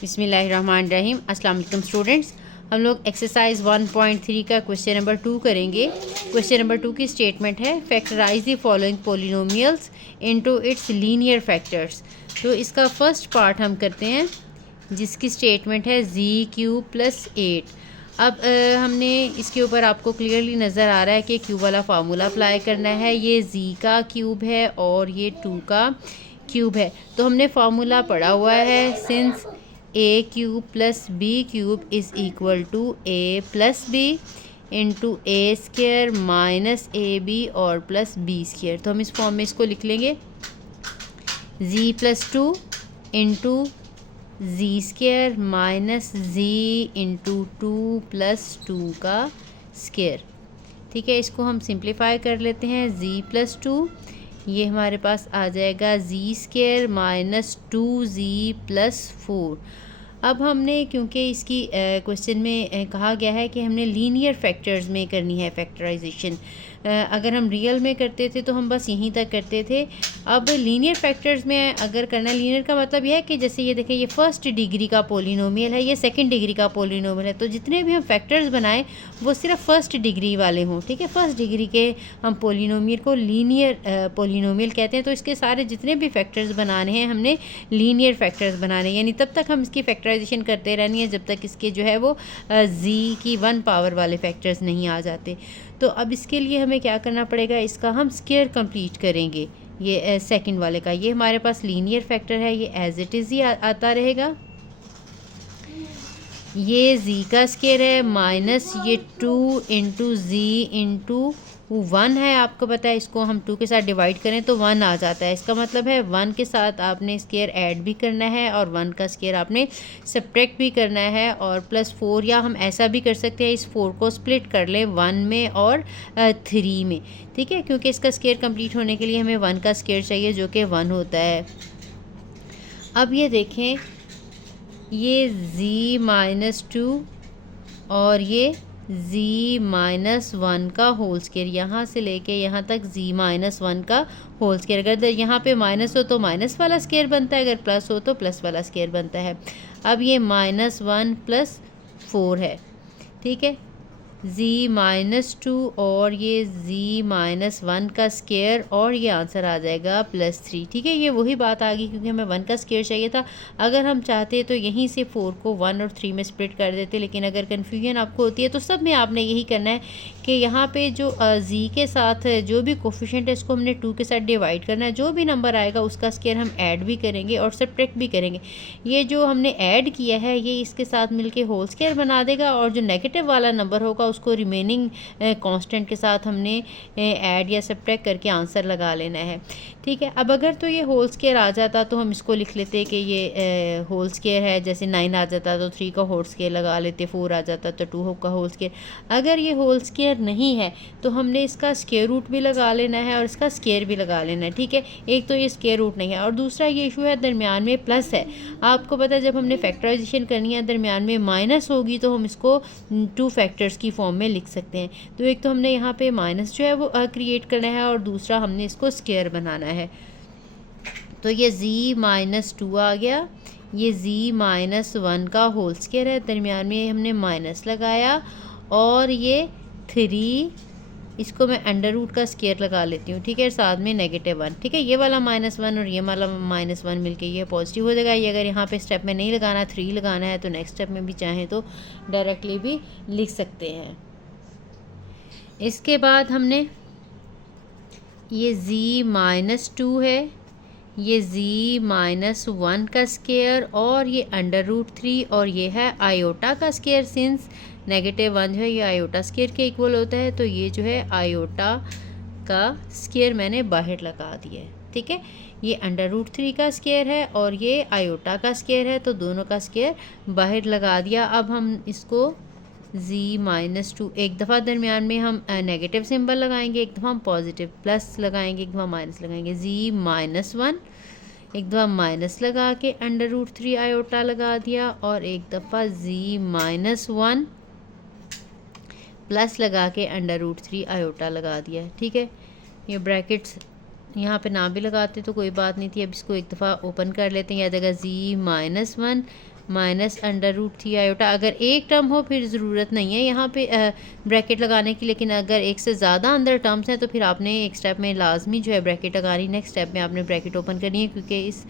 बिस्मिल्लाहिर्रहमानिर्रहीम। अस्सलाम वालेकुम स्टूडेंट्स, हम लोग एक्सरसाइज 1.3 का क्वेश्चन नंबर 2 करेंगे। क्वेश्चन नंबर 2 की स्टेटमेंट है factorise the following polynomials into its linear factors. तो इसका फर्स्ट पार्ट हम करते हैं जिसकी स्टेटमेंट है z³ + 8। अब हमने इसके ऊपर आपको क्लियरली नज़र आ रहा है कि क्यूब वाला फार्मूला अप्लाई करना है। ये z का क्यूब है और ये 2 का क्यूब है। तो हमने फार्मूला पढ़ा हुआ है, since a³ + b³ is equal to a + b into a² minus ab और प्लस b²। तो हम इस फॉर्म में इसको लिख लेंगे z + 2 into z² minus z into 2 + 2 का स्क्वायर। ठीक है, इसको हम सिंप्लीफाई कर लेते हैं। z + 2 ये हमारे पास आ जाएगा z² माइनस 2z + 4। अब हमने क्योंकि इसकी क्वेश्चन में कहा गया है कि हमने लीनियर फैक्टर्स में करनी है फैक्टराइजेशन। अगर हम रियल में करते थे तो हम बस यहीं तक करते थे। अब लीनियर फैक्टर्स में अगर करना, लीनियर का मतलब यह है कि जैसे ये देखें, ये फर्स्ट डिग्री का पोलिनोमियल है, ये सेकंड डिग्री का पोलिनोमियल है, तो जितने भी हम फैक्टर्स बनाएं वो सिर्फ फर्स्ट डिग्री वाले हों। ठीक है, फर्स्ट डिग्री के हम पोलिनोमियल को लीनियर पोलिनोमियल कहते हैं। तो इसके सारे जितने भी फैक्टर्स बनाने हैं हमने लीनियर फैक्टर्स बनाने, यानी तब तक हम इसकी फैक्टराइजेशन करते रहनी है जब तक इसके जो है वो जी की 1 पावर वाले फैक्टर्स नहीं आ जाते। तो अब इसके लिए हमें क्या करना पड़ेगा, इसका हम स्क्वायर कंप्लीट करेंगे। ये सेकंड वाले का, ये हमारे पास लीनियर फैक्टर है, ये एज इट इज़ ही आता रहेगा। ये z का स्क्वायर है माइनस ये 2 इंटू जी इंटू 1 है। आपको पता है इसको हम 2 के साथ डिवाइड करें तो 1 आ जाता है। इसका मतलब है 1 के साथ आपने स्क्वायर ऐड भी करना है और 1 का स्क्वायर आपने सब्ट्रैक्ट भी करना है और प्लस 4, या हम ऐसा भी कर सकते हैं इस 4 को स्प्लिट कर लें 1 में और 3 में। ठीक है, क्योंकि इसका स्क्वायर कंप्लीट होने के लिए हमें 1 का स्क्वायर चाहिए जो कि 1 होता है। अब ये देखें, ये z - 2 और ये z - 1 का होल स्क्वायर, यहाँ से लेके यहाँ तक z - 1 का होल स्क्वायर। अगर यहाँ पे माइनस हो तो माइनस वाला स्क्वायर बनता है, अगर प्लस हो तो प्लस वाला स्क्वायर बनता है। अब ये -1 + 4 है। ठीक है, z - 2 और ये z - 1 का स्क्वायर और ये आंसर आ जाएगा +3। ठीक है, ये वही बात आ गई क्योंकि हमें 1 का स्क्वायर चाहिए था। अगर हम चाहते तो यहीं से 4 को 1 और 3 में स्प्लिट कर देते, लेकिन अगर कन्फ्यूजन आपको होती है तो सब में आपने यही करना है कि यहाँ पे जो z के साथ जो भी कोफिशिएंट है इसको हमने 2 के साथ डिवाइड करना है। जो भी नंबर आएगा उसका स्क्वायर हम ऐड भी करेंगे और सब्ट्रैक्ट भी करेंगे। ये जो हमने ऐड किया है ये इसके साथ मिलके होल स्क्वायर बना देगा और जो नेगेटिव वाला नंबर होगा उसको रिमेनिंग कांस्टेंट के साथ हमने ऐड या सब्ट्रैक्ट करके आंसर लगा लेना है। ठीक है, अब अगर तो ये होल स्क्वायर आ जाता तो हम इसको लिख लेते कि ये होल स्क्वायर है। जैसे 9 आ जाता तो 3 का होल स्क्वायर लगा लेते, 4 आ जाता तो 2 का होल स्क्वायर। अगर ये होल स्क्वायर नहीं है तो हमने इसका स्क्वायर रूट भी लगा लेना है और इसका स्क्वायर भी लगा लेना है। ठीक है, एक तो ये स्क्वायर रूट नहीं है और दूसरा ये इशू है दरमियान में प्लस है। आपको पता है जब हमने फैक्टराइजेशन करनी है दरमियान में माइनस होगी तो हम इसको 2 फैक्टर्स की फॉर्म में लिख सकते हैं। तो एक तो हमने यहाँ पे माइनस जो है वो क्रिएट करना है और दूसरा हमने इसको स्क्वायर बनाना है। तो ये z - 2 आ गया, ये z - 1 का होल स्क्वायर है, दरमियान में हमने माइनस लगाया और ये 3, इसको मैं अंडर रूट का स्क्वायर लगा लेती हूँ। ठीक है, साथ में -1। ठीक है, ये वाला -1 और ये वाला -1 मिलके ये पॉजिटिव हो जाएगा। ये अगर यहाँ पे स्टेप में नहीं लगाना, 3 लगाना है तो नेक्स्ट स्टेप में भी चाहें तो डायरेक्टली भी लिख सकते हैं। इसके बाद हमने ये z - 2 है, ये z - 1 का स्क्वायर और ये अंडर रूट 3 और ये है आयोटा का स्क्वायर। सिंस -1 जो है ये आयोटा स्क्वायर के इक्वल होता है तो ये जो है आयोटा का स्क्वायर मैंने बाहर लगा दिया है। ठीक है, ये अंडर रूट 3 का स्क्वायर है और ये आयोटा का स्क्वायर है तो दोनों का स्क्वायर बाहर लगा दिया। अब हम इसको z - 2 एक दफ़ा दरमियान में हम नेगेटिव सिंबल लगाएंगे, एक दफ़ा हम पॉजिटिव प्लस लगाएंगे, एक दफ़ा माइनस लगाएंगे। z - 1 एक दफ़ा माइनस लगा के अंडर रूट 3 आयोटा लगा दिया और एक दफ़ा z - 1 प्लस लगा के अंडर रूट 3 आयोटा लगा दिया। ठीक है, ये ब्रैकेट्स यहाँ पे ना भी लगाते तो कोई बात नहीं थी। अब इसको एक दफ़ा ओपन कर लेते हैं, याद आएगा z - 1 minus under root 3 iota. अगर एक टर्म हो फिर ज़रूरत नहीं है यहाँ पे ब्रैकेट लगाने की, लेकिन अगर एक से ज़्यादा अंदर टर्म्स हैं तो फिर आपने एक स्टेप में लाजमी जो है ब्रैकेट लगानी, नेक्स्ट स्टेप में आपने ब्रैकेट ओपन करनी है, क्योंकि इस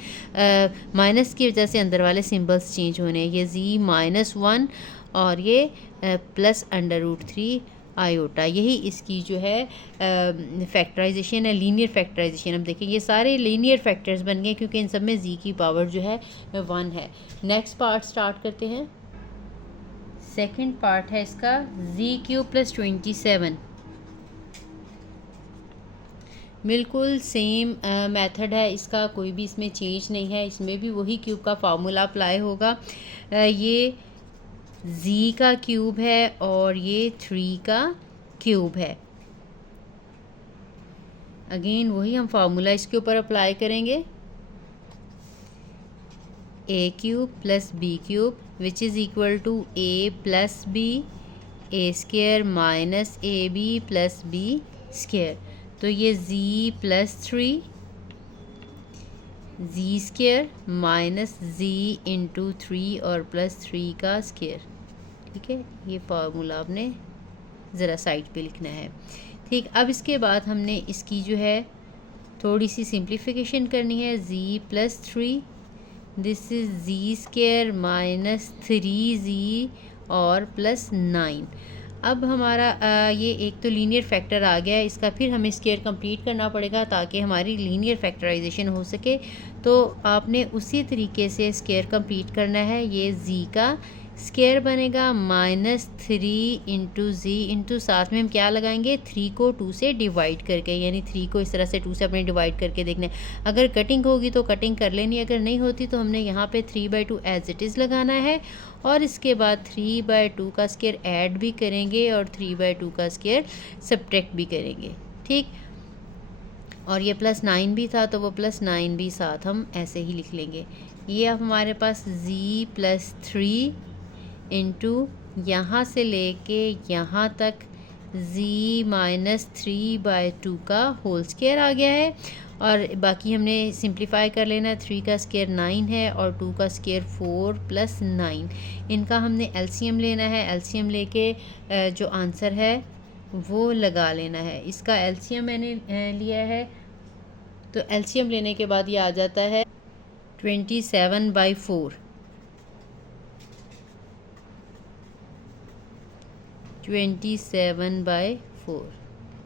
माइनस की वजह से अंदर वाले सिम्बल्स चेंज होने हैं। ये z-1 और ये प्लस अंडर रूट 3 आयोटा, यही इसकी जो है फैक्टराइजेशन है, लीनियर फैक्टराइजेशन। अब देखिए ये सारे लीनियर फैक्टर्स बन गए क्योंकि इन सब में z की पावर जो है 1 है। नेक्स्ट पार्ट स्टार्ट करते हैं। सेकंड पार्ट है इसका z³ + 27। बिल्कुल सेम मेथड है इसका, कोई भी इसमें चेंज नहीं है, इसमें भी वही क्यूब का फार्मूला अप्लाई होगा। ये z का क्यूब है और ये 3 का क्यूब है। अगेन वही हम फार्मूला इसके ऊपर अप्लाई करेंगे, a³ + b³ which is equal to a + b a² - ab + b²। तो ये z + 3 z² - z × 3 और +3 का स्क्वायर। ठीक है, ये फार्मूला आपने ज़रा साइड पे लिखना है। ठीक, अब इसके बाद हमने इसकी जो है थोड़ी सी सिंप्लीफिकेशन करनी है। z + 3 this is z² - 3z और +9। अब हमारा ये एक तो लीनियर फैक्टर आ गया है, इसका फिर हमें स्क्वायर कंप्लीट करना पड़ेगा ताकि हमारी लीनियर फैक्टराइजेशन हो सके। तो आपने उसी तरीके से स्क्वायर कंप्लीट करना है। ये z का स्क्वायर बनेगा -3 × z साथ में हम क्या लगाएंगे, 3 को 2 से डिवाइड करके, यानी 3 को इस तरह से 2 से अपने डिवाइड करके देखना है। अगर कटिंग होगी तो कटिंग कर लेनी, अगर नहीं होती तो हमने यहाँ पे 3/2 एज इट इज़ लगाना है और इसके बाद 3/2 का स्क्वायर ऐड भी करेंगे और 3/2 का स्क्वायर सब्ट्रैक्ट भी करेंगे। ठीक, और ये +9 भी था तो वो +9 भी साथ हम ऐसे ही लिख लेंगे। ये अब हमारे पास z + 3 इंटू यहाँ से लेके यहाँ तक z - 3/2 का होल स्क्वायर आ गया है। और बाकी हमने सिंप्लीफाई कर लेना है। 3 का स्क्वायर 9 है और 2 का स्क्वायर 4 + 9। इनका हमने एलसीएम लेना है। एलसीएम लेके जो आंसर है वो लगा लेना है। इसका एलसीएम मैंने लिया है, तो एलसीएम लेने के बाद ये आ जाता है 27/4। 27/4।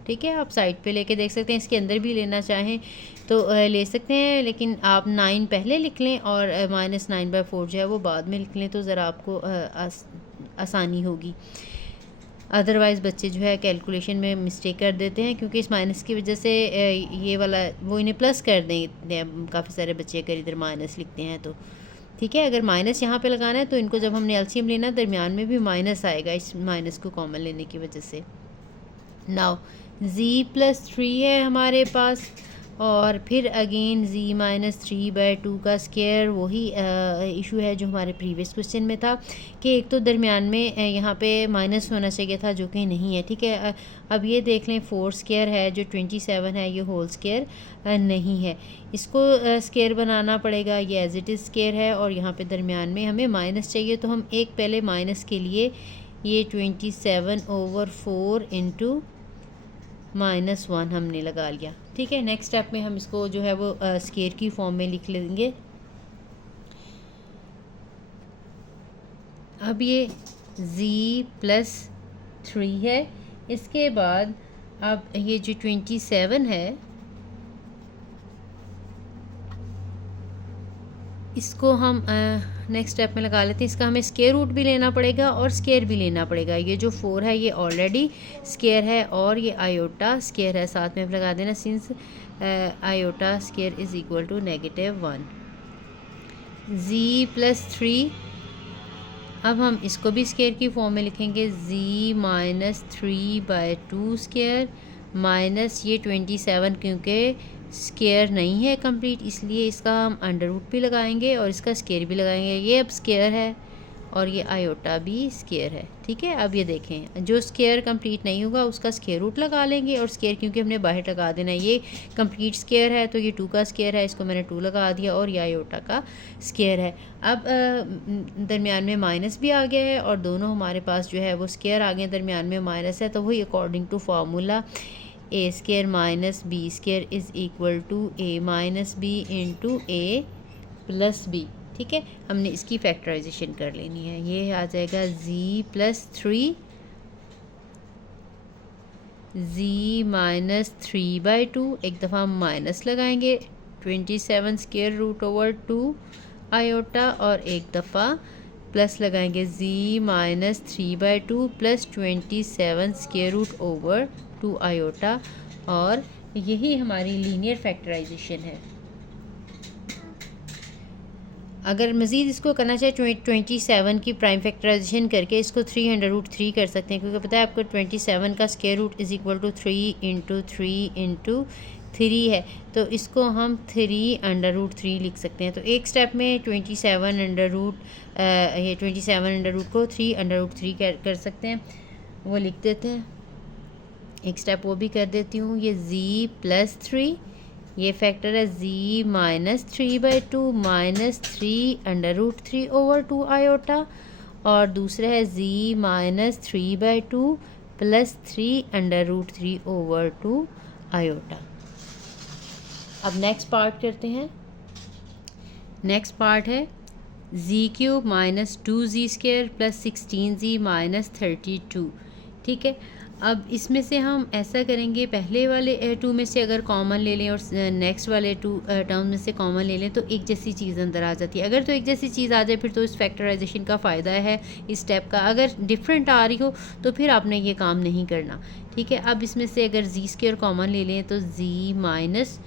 ठीक है, आप साइड पे लेके देख सकते हैं, इसके अंदर भी लेना चाहें तो ले सकते हैं, लेकिन आप 9 पहले लिख लें और -9/4 जो है वो बाद में लिख लें तो ज़रा आपको आसानी होगी। अदरवाइज़ बच्चे जो है कैलकुलेशन में मिस्टेक कर देते हैं, क्योंकि इस माइनस की वजह से ये वाला वो इन्हें प्लस कर देते हैं। काफ़ी सारे बच्चे अगर इधर माइनस लिखते हैं तो ठीक है, अगर माइनस यहाँ पे लगाना है तो इनको जब हमने एलसीएम लेना दरमियान में भी माइनस आएगा, इस माइनस को कॉमन लेने की वजह से। नाउ z + 3 है हमारे पास और फिर अगेन z - 3/2 का स्क्वायर। वही इशू है जो हमारे प्रीवियस क्वेश्चन में था कि एक तो दरमियान में यहाँ पे माइनस होना चाहिए था जो कि नहीं है। ठीक है, अब ये देख लें 4 स्क्वायर है जो 27 है, ये होल स्क्वायर नहीं है, इसको स्क्वायर बनाना पड़ेगा। ये एज इट इज़ स्क्वायर है और यहाँ पे दरमियान में हमें माइनस चाहिए, तो हम एक पहले माइनस के लिए ये 27/4 × -1 हमने लगा लिया। ठीक है, नेक्स्ट स्टेप में हम इसको जो है वो स्क्वायर की फॉर्म में लिख लेंगे। अब ये z + 3 है, इसके बाद अब ये जो 27 है इसको हम नेक्स्ट स्टेप में लगा लेते हैं। इसका हमें स्क्वायर रूट भी लेना पड़ेगा और स्क्वायर भी लेना पड़ेगा। ये जो 4 है ये ऑलरेडी स्क्वायर है और ये आयोटा स्क्वायर है, साथ में लगा देना since iota square is equal to -1। z + 3, अब हम इसको भी स्क्वायर की फॉर्म में लिखेंगे। z - 3/2 स्क्वायर माइनस ये 27, क्योंकि स्क्वायर नहीं है कंप्लीट इसलिए इसका हम अंडर रूट भी लगाएंगे और इसका स्क्वायर भी लगाएंगे। ये अब स्क्वायर है और ये आयोटा भी स्क्वायर है। ठीक है, अब ये देखें जो स्क्वायर कंप्लीट नहीं होगा उसका स्क्वायर रूट लगा लेंगे, और स्क्वायर क्योंकि हमने बाहर लगा देना है, ये कंप्लीट स्क्वायर है तो ये 2 का स्क्वायर है, इसको मैंने 2 लगा दिया, और ये आयोटा का स्क्वायर है। अब दरमियान में माइनस भी आ गया है और दोनों हमारे पास जो है वो स्क्वायर आ गए, दरमियान में माइनस है, तो वही according to formula A square minus B square is equal to A minus B into A plus B. ठीक है, हमने इसकी फैक्टराइजेशन कर लेनी है। ये आ जाएगा z प्लस 3 z माइनस 3/2, एक दफ़ा हम माइनस लगाएंगे 27 स्क्वायर रूट ओवर 2 आयोटा, और एक दफ़ा प्लस लगाएंगे z minus 3/2 plus 27 square root over 2 iota, और यही हमारी लीनियर फैक्टराइजेशन है। अगर मज़ीद इसको करना चाहे 27 की प्राइम फैक्टराइजेशन करके इसको 3√3 कर सकते हैं, क्योंकि पता है आपको 27 का square root is equal to 3 into 3 into 3 है, तो इसको हम 3√3 लिख सकते हैं। तो एक स्टेप में 27 को 3√3 कर सकते हैं, वो लिख देते हैं। एक स्टेप वो भी कर देती हूँ, ये z प्लस 3, ये फैक्टर है z minus 3/2 minus 3√3 over 2 iota, और दूसरा है z minus 3/2 plus 3√3 over 2 iota. अब नेक्स्ट पार्ट करते हैं। नेक्स्ट पार्ट है z³ minus 2z square plus 16z minus 32। ठीक है, अब इसमें से हम ऐसा करेंगे, पहले वाले 2 में से अगर कॉमन ले लें और नेक्स्ट वाले 2 टर्म में से कॉमन ले लें तो एक जैसी चीज़ अंदर आ जाती है। अगर तो एक जैसी चीज़ आ जाए फिर तो इस फैक्टराइजेशन का फ़ायदा है इस स्टेप का, अगर डिफरेंट आ रही हो तो फिर आपने ये काम नहीं करना। ठीक है, अब इसमें से अगर z स्क्वायर कॉमन ले लें तो z माइनस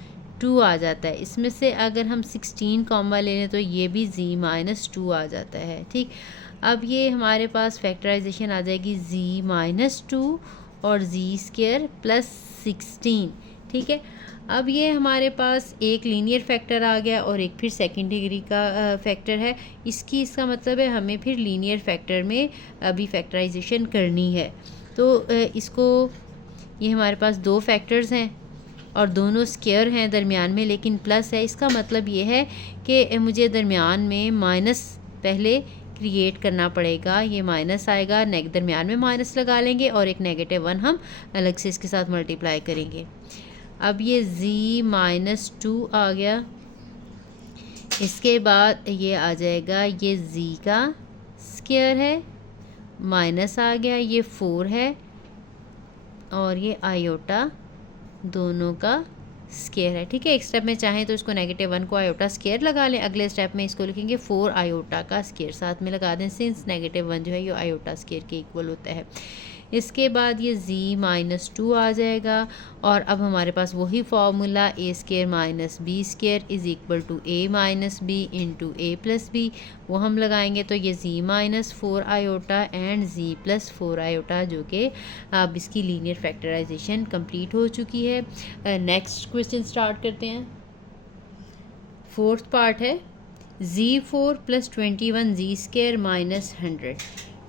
2 आ जाता है। इसमें से अगर हम 16 कॉमन ले लें तो ये भी z माइनस 2 आ जाता है। ठीक, अब ये हमारे पास फैक्टराइजेशन आ जाएगी z माइनस 2 और z स्क्वायर प्लस 16। ठीक है, अब ये हमारे पास एक लीनियर फैक्टर आ गया और एक फिर सेकंड डिग्री का फैक्टर है। इसका मतलब है हमें फिर लीनियर फैक्टर में अभी फैक्टराइजेशन करनी है। तो इसको, ये हमारे पास 2 फैक्टर्स हैं और दोनों स्क्वायर हैं दरमियान में, लेकिन प्लस है। इसका मतलब ये है कि मुझे दरमियान में माइनस पहले क्रिएट करना पड़ेगा। ये माइनस आएगा, दरमियान में माइनस लगा लेंगे और एक -1 हम अलग से इसके साथ मल्टीप्लाई करेंगे। अब ये z माइनस 2 आ गया, इसके बाद ये आ जाएगा, ये z का स्क्वायर है, माइनस आ गया, ये 4 है, और ये आयोटा दोनों का स्क्वायर है। ठीक है, एक स्टेप में चाहें तो इसको -1 को आयोटा स्क्वायर लगा लें, अगले स्टेप में इसको लिखेंगे 4 आयोटा का स्क्वायर साथ में लगा दें, सिंस -1 जो है ये आयोटा स्क्वायर के इक्वल होता है। इसके बाद ये z माइनस 2 आ जाएगा, और अब हमारे पास वही formula a square minus B square is equal to a minus B into a plus B, वो हम लगाएंगे तो ये z minus 4 iota and z plus 4 iota, जो कि अब इसकी लीनियर फैक्टराइजेशन कंप्लीट हो चुकी है। नेक्स्ट क्वेश्चन स्टार्ट करते हैं। फोर्थ पार्ट है z4 plus 21 z square minus 100।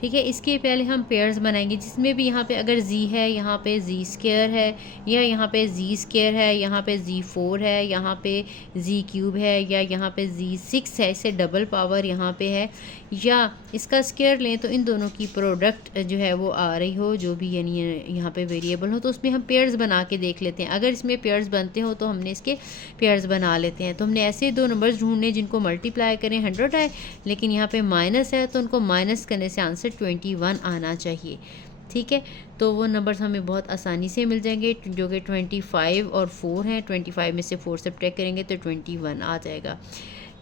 ठीक है, इसके पहले हम पेयर्स बनाएंगे, जिसमें भी यहाँ पे अगर z है, यहाँ पे z स्क्वायर है, या यहाँ पे z स्क्वायर है, यहाँ पे z4 है, यहाँ पे z³ है, या यहाँ पे z6 है, इससे डबल पावर यहाँ पे है, या इसका स्क्वायर लें तो इन दोनों की प्रोडक्ट जो है वो आ रही हो, जो भी यानी यहाँ पे वेरिएबल हो, तो उसमें हम पेयर्स बना के देख लेते हैं। अगर इसमें पेयर्स बनते हो तो हमने इसके पेयर्स बना लेते हैं। तो हमने ऐसे 2 नंबर्स ढूंढने जिनको मल्टीप्लाई करें 100 है, लेकिन यहाँ पे माइनस है तो उनको माइनस करने से आंसर 21 आना चाहिए। ठीक है, तो वो नंबर्स हमें बहुत आसानी से मिल जाएंगे, जो कि 25 और 4 हैं। 25 में से 4 सब्ट्रैक्ट करेंगे तो 21 आ जाएगा।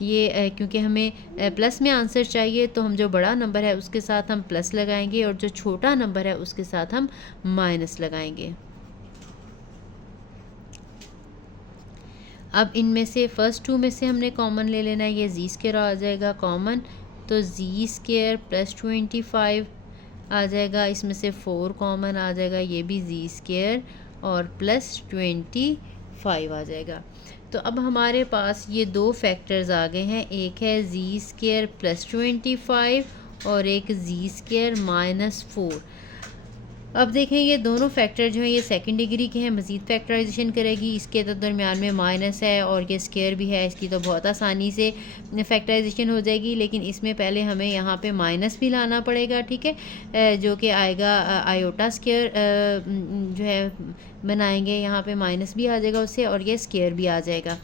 ये क्योंकि हमें प्लस में आंसर चाहिए तो हम जो बड़ा नंबर है उसके साथ हम प्लस लगाएंगे और जो छोटा नंबर है उसके साथ हम माइनस लगाएंगे। अब इनमें से फर्स्ट 2 में से हमने कॉमन ले लेना है, ये z स्क्वायर आ जाएगा कॉमन, तो z स्क्वायर प्लस 25 आ जाएगा, इसमें से 4 कॉमन आ जाएगा, ये भी z स्क्वायर और प्लस 25 आ जाएगा। तो अब हमारे पास ये 2 फैक्टर्स आ गए हैं, एक है z स्क्वायर प्लस 25 और एक जी स्केयर माइनस 4। अब देखें ये दोनों फैक्टर जो हैं ये सेकंड डिग्री के हैं, मज़ीद फैक्टराइजेशन करेगी, इसके तो दरमियान में माइनस है और ये स्केयर भी है, इसकी तो बहुत आसानी से फैक्टराइजेशन हो जाएगी। लेकिन इसमें पहले हमें यहाँ पे माइनस भी लाना पड़ेगा, ठीक है, जो कि आएगा आयोटा स्केयर जो है बनाएंगे, यहाँ पे माइनस भी आ जाएगा उससे और ये स्केयर भी आ जाएगा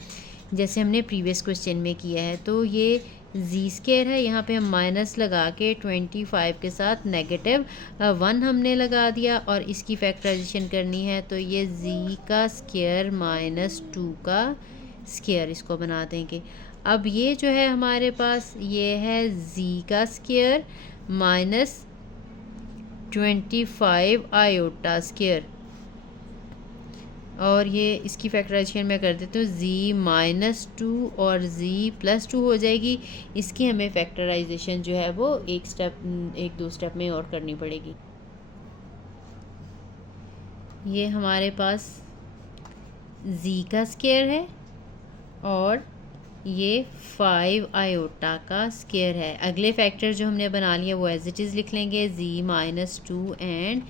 जैसे हमने प्रीवियस क्वेश्चन में किया है। तो ये जी स्केयर है, यहाँ पे हम माइनस लगा के 25 के साथ -1 हमने लगा दिया और इसकी फैक्टराइजेशन करनी है तो ये जी का स्केयर -2 का स्केयर इसको बना देंगे। अब ये जो है हमारे पास ये है जी का स्केयर -25 आयोटा स्केयर और ये इसकी फैक्टराइजेशन मैं कर देती हूँ z-2 और z+2 हो जाएगी। इसकी हमें फैक्टराइजेशन जो है वो एक दो स्टेप में और करनी पड़ेगी। ये हमारे पास z का स्केयर है और ये 5 आयोटा का स्केयर है। अगले फैक्टर जो हमने बना लिया वो एज इट इज़ लिख लेंगे z-2 एंड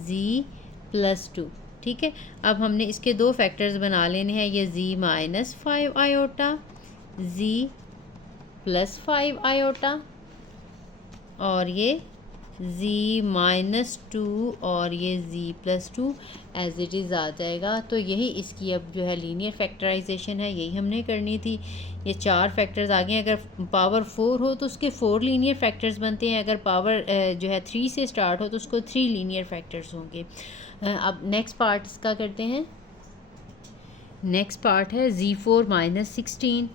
z+2, ठीक है। अब हमने इसके दो फैक्टर्स बना लेने हैं, ये z-5 आयोटा, z+5 आयोटा और ये z-2 और ये z+2 एज इट इज़ आ जाएगा। तो यही इसकी अब जो है लीनियर फैक्टराइजेशन है, यही हमने करनी थी। ये 4 फैक्टर्स आ गए। अगर पावर 4 हो तो उसके 4 लीनियर फैक्टर्स बनते हैं, अगर पावर जो है 3 से स्टार्ट हो तो उसको 3 लीनियर फैक्टर्स होंगे। अब नेक्स्ट पार्ट इसका करते हैं। नेक्स्ट पार्ट है z4 - 16।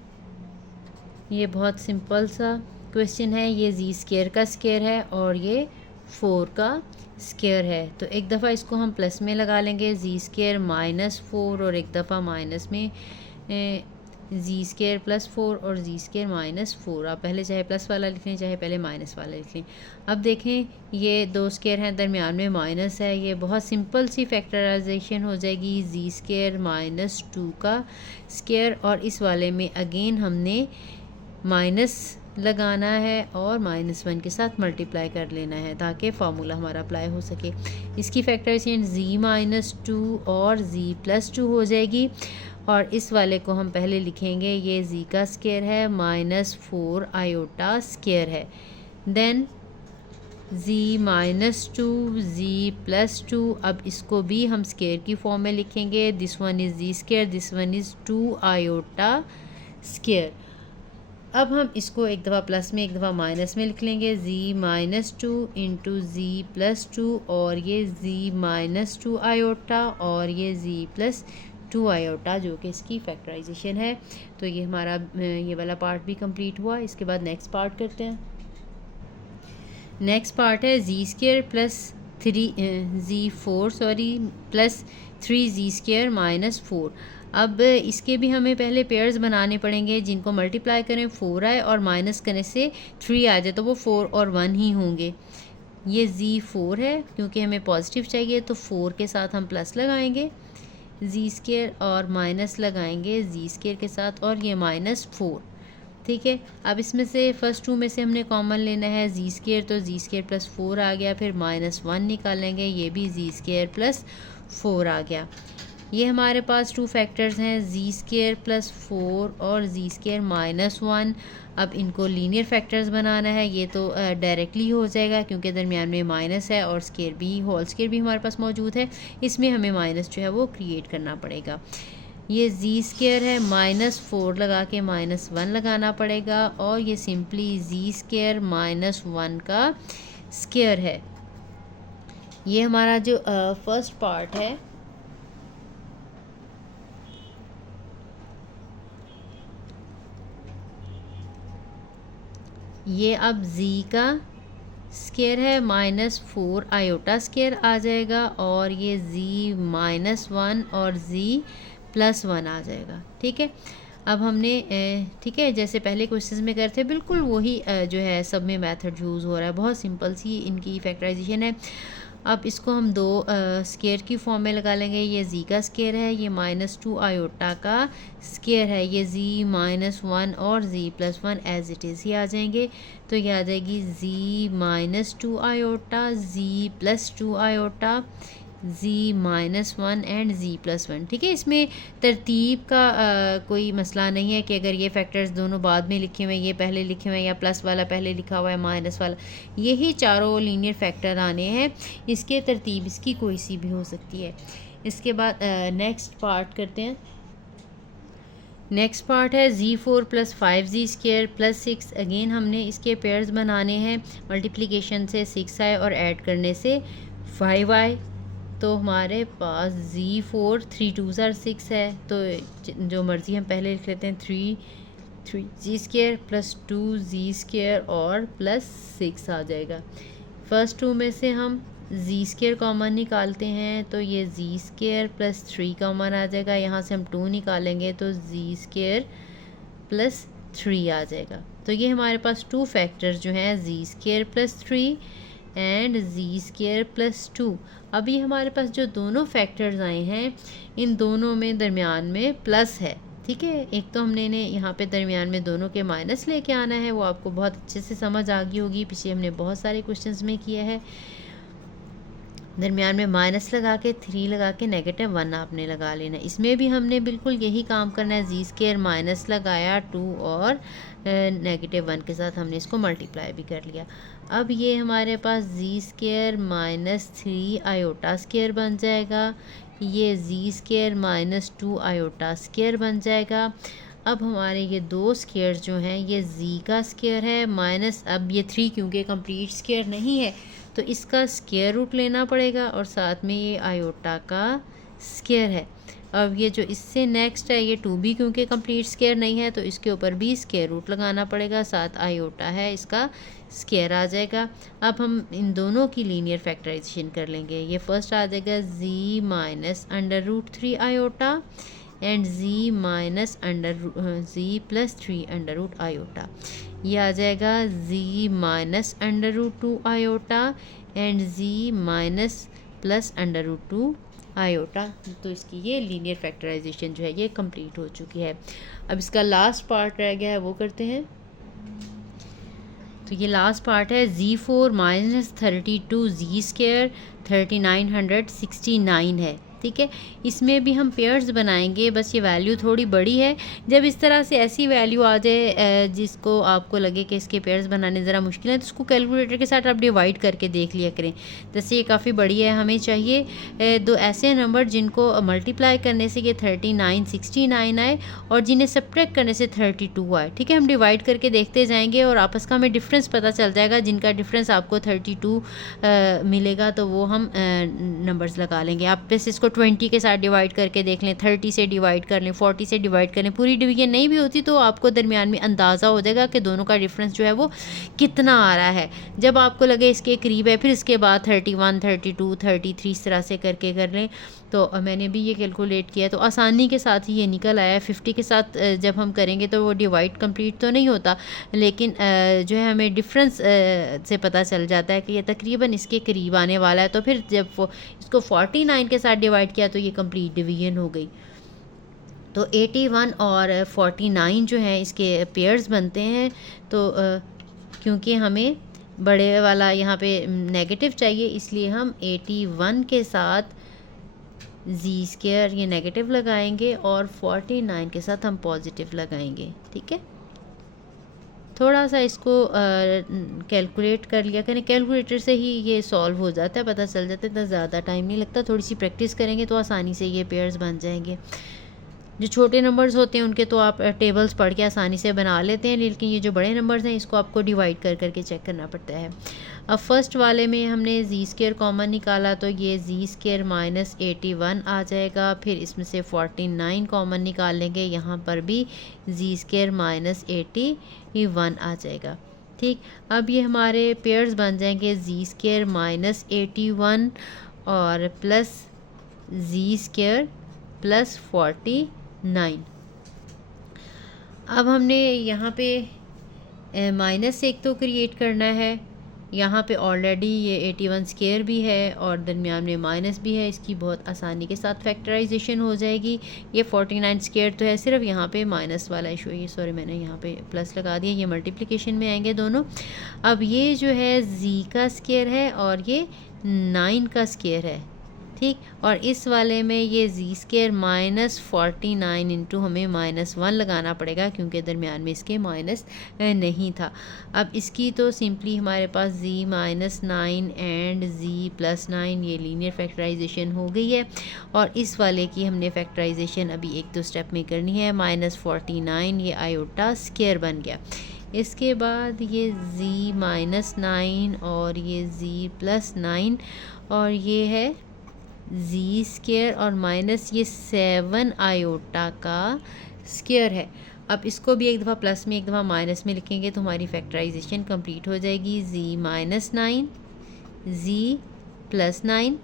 ये बहुत सिंपल सा क्वेश्चन है। ये जी स्केयर का स्केयर है और ये 4 का स्केयर है। तो एक दफ़ा इसको हम प्लस में लगा लेंगे, जी स्केयर -4 और एक दफ़ा माइनस में जी स्केयर +4 और जी स्केयर -4। आप पहले चाहे प्लस वाला लिख लें चाहे पहले माइनस वाला लिख लें। अब देखें ये दो स्केयर हैं, दरमियान में माइनस है, ये बहुत सिंपल सी फैक्टराइजेशन हो जाएगी। जी स्केयर -2 का स्केयर और इस वाले में अगेन हमने माइनस लगाना है और -1 के साथ मल्टीप्लाई कर लेना है ताकि फार्मूला हमारा अप्लाई हो सके। इसकी फैक्टराइजेशन z-2 और z+2 हो जाएगी और इस वाले को हम पहले लिखेंगे, ये z का स्केयर है -4 आयोटा स्केयर है, देन z-2 z+2। अब इसको भी हम स्केयर की फॉर्म में लिखेंगे, this one is z square, this one is 2 iota square. अब हम इसको एक दफ़ा प्लस में एक दफ़ा माइनस में लिख लेंगे, z-2 इंटू z+2 और ये z-2 आयोटा और ये z+2 आयोटा जो कि इसकी फैक्टराइजेशन है। तो ये हमारा ये वाला पार्ट भी कंप्लीट हुआ। इसके बाद नेक्स्ट पार्ट करते हैं। नेक्स्ट पार्ट है z square plus 3z square -4। अब इसके भी हमें पहले पेयर्स बनाने पड़ेंगे जिनको मल्टीप्लाई करें 4 आए और माइनस करने से 3 आ जाए तो वो 4 और 1 ही होंगे। ये z4 है क्योंकि हमें पॉजिटिव चाहिए तो 4 के साथ हम प्लस लगाएंगे z स्केयर और माइनस लगाएंगे z स्केयर के साथ और ये -4, ठीक है। अब इसमें से फर्स्ट 2 में से हमने कॉमन लेना है z स्केयर, तो z स्केयर +4 आ गया, फिर -1 निकालेंगे, ये भी z स्केयर +4 आ गया। ये हमारे पास 2 फैक्टर्स हैं, z स्केयर +4 और z स्केयर -1। अब इनको लीनियर फैक्टर्स बनाना है, ये तो डायरेक्टली हो जाएगा क्योंकि दरमियान में माइनस है और स्केयर भी होल स्केयर भी हमारे पास मौजूद है, इसमें हमें माइनस जो है वो क्रिएट करना पड़ेगा। ये z स्केयर है, -4 लगा के -1 लगाना पड़ेगा और ये सिंपली z स्केयर -1 का स्केयर है। ये हमारा जो फर्स्ट पार्ट है ये अब z का स्केयर है -4 आयोटा स्केयर आ जाएगा और ये z-1 और z+1 आ जाएगा, ठीक है। अब हमने ठीक है जैसे पहले क्वेश्चन में करते बिल्कुल वही जो है सब में मेथड यूज़ हो रहा है, बहुत सिंपल सी इनकी फैक्टराइजेशन है। अब इसको हम दो स्केयर की फॉर्म में लगा लेंगे। ये जी का स्केयर है, ये -2 आयोटा का स्केयर है, ये जी -1 और जी +1 एज इट इज़ ही आ जाएंगे। तो ये आ जाएगी G -2 iota, G +2 iota, G -1 and G +1। ठीक है, इसमें तरतीब का कोई मसला नहीं है कि अगर ये फैक्टर्स दोनों बाद में लिखे हुए हैं, ये पहले लिखे हुए हैं, या प्लस वाला पहले लिखा हुआ है, माइनस वाला, यही चारों लीनियर फैक्टर आने हैं। इसके तरतीब इसकी कोई सी भी हो सकती है। इसके बाद नेक्स्ट पार्ट करते हैं। नेक्स्ट पार्ट है Z4 + 5Z² + 6। अगेन हमने इसके पेयर्स बनाने हैं। मल्टीप्लिकेशन से 6 आए और ऐड करने से 5 आए। तो हमारे पास Z4 3 2s are 6 है, तो जो मर्ज़ी हम पहले लिख लेते हैं, 3Z² + 2Z² और +6 आ जाएगा। फर्स्ट टू में से हम Z² कॉमन निकालते हैं, तो ये Z² + 3 कॉमन आ जाएगा। यहाँ से हम 2 निकालेंगे तो Z² + 3 आ जाएगा। तो ये हमारे पास टू फैक्टर्स जो हैं, Z² + 3 एंड Z² + 2। अभी हमारे पास जो दोनों फैक्टर्स आए हैं, इन दोनों में दरमियान में प्लस है। ठीक है, एक तो हमने इन्हें यहाँ पे दरमियान में दोनों के माइनस लेके आना है, वो आपको बहुत अच्छे से समझ आ गई होगी, पीछे हमने बहुत सारे क्वेश्चंस में किया है। दरमियान में माइनस लगा के 3 लगा के -1 आपने लगा लेना। इसमें भी हमने बिल्कुल यही काम करना है। Z² माइनस लगाया 2 और -1 के साथ हमने इसको मल्टीप्लाई भी कर लिया। अब ये हमारे पास Z² -3 आयोटा स्क्वायर बन जाएगा, ये Z² -2 आयोटा स्क्वायर बन जाएगा। अब हमारे ये दो स्क्वायर जो हैं, ये Z का स्क्वायर है माइनस, अब ये 3 क्योंकि कंप्लीट स्क्वायर नहीं है तो इसका स्क्वायर रूट लेना पड़ेगा, और साथ में ये आयोटा का स्क्वायर है। अब ये जो इससे नेक्स्ट है, ये 2b क्योंकि कंप्लीट स्क्वायर नहीं है तो इसके ऊपर भी स्क्वायर रूट लगाना पड़ेगा, साथ आयोटा है इसका स्क्वायर आ जाएगा। अब हम इन दोनों की लीनियर फैक्टराइजेशन कर लेंगे। ये फर्स्ट आ जाएगा z -√3 iota and z + 3 √ iota. ये आ जाएगा z -√2 iota and z +√2 iota. तो इसकी ये लीनियर फैक्टराइजेशन जो है ये कंप्लीट हो चुकी है। अब इसका लास्ट पार्ट रह गया है, वो करते हैं। तो ये लास्ट पार्ट है Z4 -32 Z² 3969 है। ठीक है, इसमें भी हम पेयर्स बनाएंगे, बस ये वैल्यू थोड़ी बड़ी है। जब इस तरह से ऐसी वैल्यू आ जाए जिसको आपको लगे कि इसके पेयर्स बनाने ज़रा मुश्किल है, तो उसको कैलकुलेटर के साथ आप डिवाइड करके देख लिया करें। जैसे ये काफ़ी बड़ी है, हमें चाहिए दो ऐसे नंबर जिनको मल्टीप्लाई करने से ये 3969 आए और जिन्हें सब्ट्रैक्ट करने से 32 आए। ठीक है, हम डिवाइड करके देखते जाएंगे और आपस का हमें डिफरेंस पता चल जाएगा। जिनका डिफरेंस आपको 32 मिलेगा तो वो हम नंबर्स लगा लेंगे। आप बस इसको 20 के साथ डिवाइड करके देख लें, 30 से डिवाइड कर लें, 40 से डिवाइड कर लें। पूरी डिवीजन नहीं भी होती तो आपको दरमियान में अंदाज़ा हो जाएगा कि दोनों का डिफरेंस जो है वो कितना आ रहा है। जब आपको लगे इसके करीब है, फिर इसके बाद 31, 32, 33 इस तरह से करके कर लें। तो मैंने भी ये कैलकुलेट किया तो आसानी के साथ ही ये निकल आया। 50 के साथ जब हम करेंगे तो वो डिवाइड कंप्लीट तो नहीं होता, लेकिन जो है हमें डिफरेंस से पता चल जाता है कि ये तकरीबन इसके करीब आने वाला है। तो फिर जब वो इसको 49 के साथ डिवाइड किया तो ये कंप्लीट डिवीजन हो गई। तो 81 और 49 जो है इसके पेयर्स बनते हैं। तो क्योंकि हमें बड़े वाला यहाँ पे नेगेटिव चाहिए, इसलिए हम 81 के साथ Z² ये नेगेटिव लगाएंगे और 49 के साथ हम पॉजिटिव लगाएंगे। ठीक है, थोड़ा सा इसको कैलकुलेट कर लिया करें, कैलकुलेटर से ही ये सॉल्व हो जाता है, पता चल जाता है, इतना ज़्यादा टाइम नहीं लगता। थोड़ी सी प्रैक्टिस करेंगे तो आसानी से ये पेयर्स बन जाएंगे। जो छोटे नंबर्स होते हैं उनके तो आप टेबल्स पढ़ के आसानी से बना लेते हैं, लेकिन ये जो बड़े नंबर्स हैं इसको आपको डिवाइड कर करके चेक करना पड़ता है। अब फर्स्ट वाले में हमने Z² कॉमन निकाला तो ये Z² -81 आ जाएगा। फिर इसमें से 49 कॉमन निकाल लेंगे, यहाँ पर भी Z² -81 आ जाएगा। ठीक, अब ये हमारे पेयर्स बन जाएंगे Z² -81 और प्लस Z² +49। अब हमने यहाँ पे माइनस एक तो क्रिएट करना है यहाँ पे ऑलरेडी ये 81 स्क्वायर भी है और दरमियान में माइनस भी है, इसकी बहुत आसानी के साथ फैक्टराइजेशन हो जाएगी। ये 49 स्क्वायर तो है, सिर्फ यहाँ पे माइनस वाला इशू है, सॉरी मैंने यहाँ पे प्लस लगा दिया, ये मल्टीप्लिकेशन में आएंगे दोनों। अब ये जो है जी का स्क्वायर है और ये 9 का स्क्वायर है, ठीक। और इस वाले में ये जी स्क्वायर -49 इंटू हमें -1 लगाना पड़ेगा क्योंकि दरमियान में इसके माइनस नहीं था। अब इसकी तो सिंपली हमारे पास z -9 एंड z +9 ये लीनियर फैक्टराइजेशन हो गई है। और इस वाले की हमने फैक्टराइजेशन अभी एक दो स्टेप में करनी है। -49 ये आयोटा स्क्वायर बन गया। इसके बाद ये z -9 और ये z +9 और ये है जी स्क्वायर और माइनस ये 7 आयोटा का स्क्वायर है। अब इसको भी एक दफ़ा प्लस में एक दफ़ा माइनस में लिखेंगे तो हमारी फैक्टराइजेशन कंप्लीट हो जाएगी। जी -9 जी +9,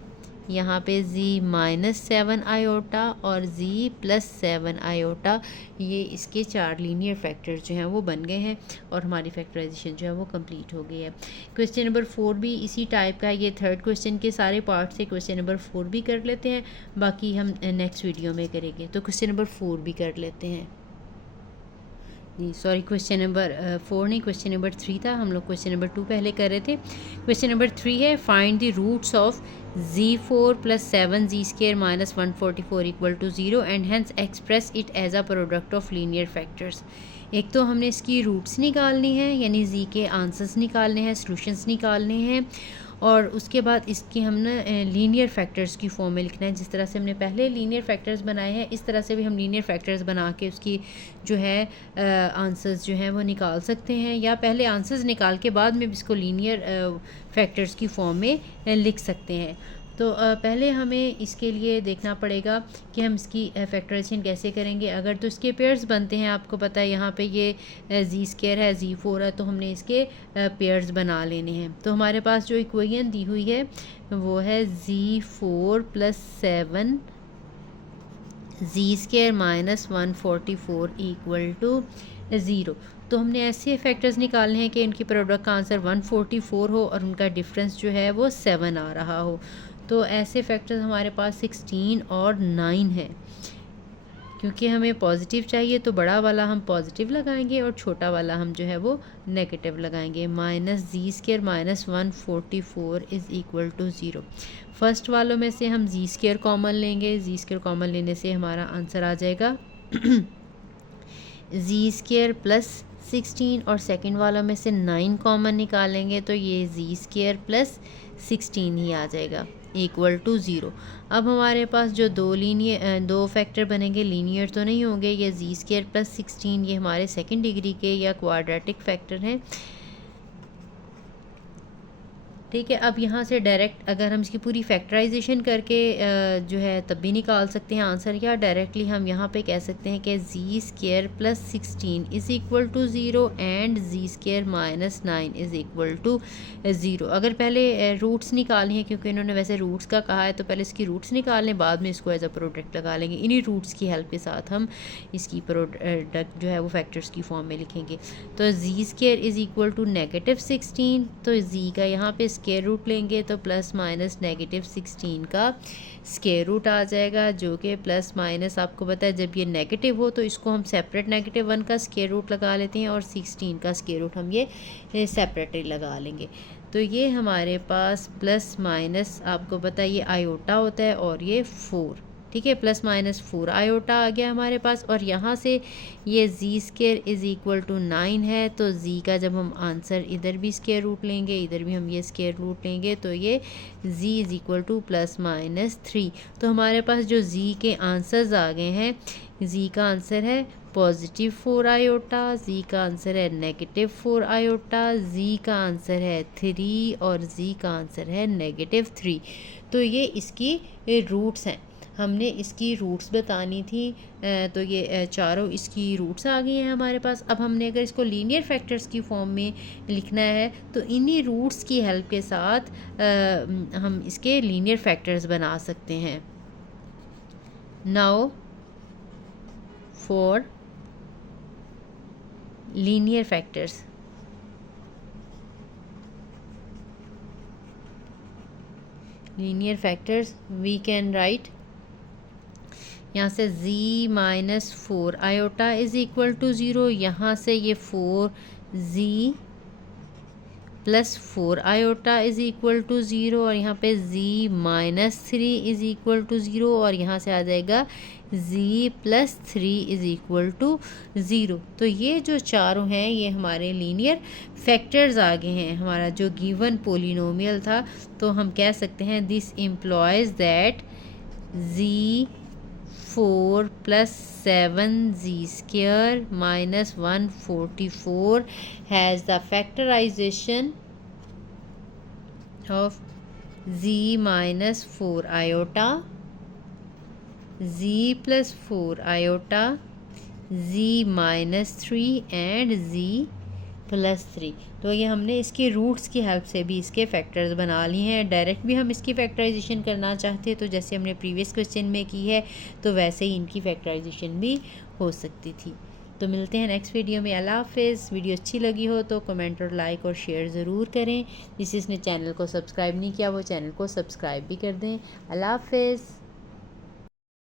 यहाँ पे जी -7 आयोटा और जी +7 आयोटा, ये इसके 4 लीनियर फैक्टर जो हैं वो बन गए हैं और हमारी फैक्टराइजेशन जो है वो कंप्लीट हो गई है। क्वेश्चन नंबर 4 भी इसी टाइप का है। ये थर्ड क्वेश्चन के सारे पार्ट से क्वेश्चन नंबर 4 भी कर लेते हैं, बाकी हम नेक्स्ट वीडियो में करेंगे। तो क्वेश्चन नंबर 4 भी कर लेते हैं। जी सॉरी, क्वेश्चन नंबर 4 नहीं, क्वेश्चन नंबर 3 था। हम लोग क्वेश्चन नंबर 2 पहले कर रहे थे। क्वेश्चन नंबर 3 है, find the roots of z4 + 7z² - 144 = 0 and hence express it as a product of linear factors. एक तो हमने इसकी रूट्स निकालनी है, यानी z के आंसर्स निकालने हैं, सॉल्यूशंस निकालने हैं, और उसके बाद इसकी हमने लीनियर फैक्टर्स की फॉर्म में लिखना है। जिस तरह से हमने पहले लीनियर फैक्टर्स बनाए हैं, इस तरह से भी हम लीनियर फैक्टर्स बना के उसकी जो है आंसर्स जो हैं वो निकाल सकते हैं, या पहले आंसर्स निकाल के बाद में भी इसको लीनियर फैक्टर्स की फॉर्म में लिख सकते हैं। तो पहले हमें इसके लिए देखना पड़ेगा कि हम इसकी फैक्टराइजेशन कैसे करेंगे। अगर तो इसके पेयर्स बनते हैं, आपको पता है यहाँ पे ये जी स्क्वायर है, z4 है, तो हमने इसके पेयर्स बना लेने हैं। तो हमारे पास जो इक्वेशन दी हुई है वो है z4 + 7 z² - 144 = 0। तो हमने ऐसे फैक्टर्स निकालने हैं कि इनकी प्रोडक्ट का आंसर 144 हो और उनका डिफरेंस जो है वो 7 आ रहा हो। तो ऐसे फैक्टर्स हमारे पास 16 और 9 है। क्योंकि हमें पॉजिटिव चाहिए तो बड़ा वाला हम पॉजिटिव लगाएंगे और छोटा वाला हम जो है वो नेगेटिव लगाएंगे। -z² - 144 = 0। फर्स्ट वालों में से हम z² कॉमन लेंगे, z² कॉमन लेने से हमारा आंसर आ जाएगा z² + 16, और सेकंड वालों में से 9 कॉमन निकालेंगे तो ये z² + 16 ही आ जाएगा = 0। अब हमारे पास जो दो फैक्टर बनेंगे, लीनियर तो नहीं होंगे। ये z² + 16 ये हमारे सेकंड डिग्री के या क्वाड्रेटिक फैक्टर हैं, ठीक है। अब यहाँ से डायरेक्ट अगर हम इसकी पूरी फैक्टराइजेशन करके जो है तब भी निकाल सकते हैं आंसर, या डायरेक्टली हम यहाँ पे कह सकते हैं कि z² + 16 = 0 एंड z² - 9 = 0। अगर पहले रूट्स निकालनी है, क्योंकि इन्होंने वैसे रूट्स का कहा है, तो पहले इसकी रूट्स निकाल लें, बाद में इसको एज अ प्रोडक्ट लगा लेंगे। इन्हीं रूट्स की हेल्प के साथ हम इसकी प्रोडक्ट जो है वो फैक्टर्स की फॉर्म में लिखेंगे। तो z² = -16, तो z का यहाँ पे स्क्वायर रूट लेंगे तो ±-16 का स्क्वायर रूट आ जाएगा, जो कि +- आपको पता है जब ये नेगेटिव हो तो इसको हम सेपरेट -1 का स्क्वायर रूट लगा लेते हैं और 16 का स्क्वायर रूट हम ये सेपरेटली लगा लेंगे। तो ये हमारे पास +- आपको पता है ये आयोटा होता है और ये 4, ठीक है, +-4 आयोटा आ गया हमारे पास। और यहाँ से ये z² = 9 है, तो z का जब हम आंसर इधर भी स्क्वायर रूट लेंगे, इधर भी हम ये स्क्वायर रूट लेंगे, तो ये z = +-3। तो हमारे पास जो z के आंसर्स आ गए हैं, z का आंसर है +4 आयोटा, z का आंसर है -4 आयोटा, z का आंसर है 3 और z का आंसर है -3। तो ये इसकी रूट्स हैं। हमने इसकी रूट्स बतानी थी, तो ये चारों इसकी रूट्स आ गई हैं हमारे पास। अब हमने अगर इसको लीनियर फैक्टर्स की फॉर्म में लिखना है तो इन्हीं रूट्स की हेल्प के साथ हम इसके लीनियर फैक्टर्स बना सकते हैं। Now for linear factors, linear factors we can write यहाँ से z minus 4 iota is equal to 0, यहाँ से ये 4z plus 4 iota is equal to 0 और यहाँ पे z minus 3 is equal to 0 और यहाँ से आ जाएगा z plus 3 is equal to 0। तो ये जो चारों हैं ये हमारे लीनियर फैक्टर्स आ गए हैं। हमारा जो गिवन पोलिनोमियल था तो हम कह सकते हैं this employees that z 4 plus 7z square minus 144 has the factorization of z minus 4 iota, z plus 4 iota, z minus 3 and z plus 3। तो ये हमने इसके रूट्स की हेल्प से भी इसके फैक्टर्स बना लिए हैं। डायरेक्ट भी हम इसकी फैक्टराइजेशन करना चाहते हैं तो जैसे हमने प्रीवियस क्वेश्चन में की है तो वैसे ही इनकी फैक्टराइजेशन भी हो सकती थी। तो मिलते हैं नेक्स्ट वीडियो में। अल्लाह हाफ़िज़। वीडियो अच्छी लगी हो तो कमेंट और लाइक और शेयर ज़रूर करें। जिसने चैनल को सब्सक्राइब नहीं किया वो चैनल को सब्सक्राइब भी कर दें। अल्लाह हाफ़िज़।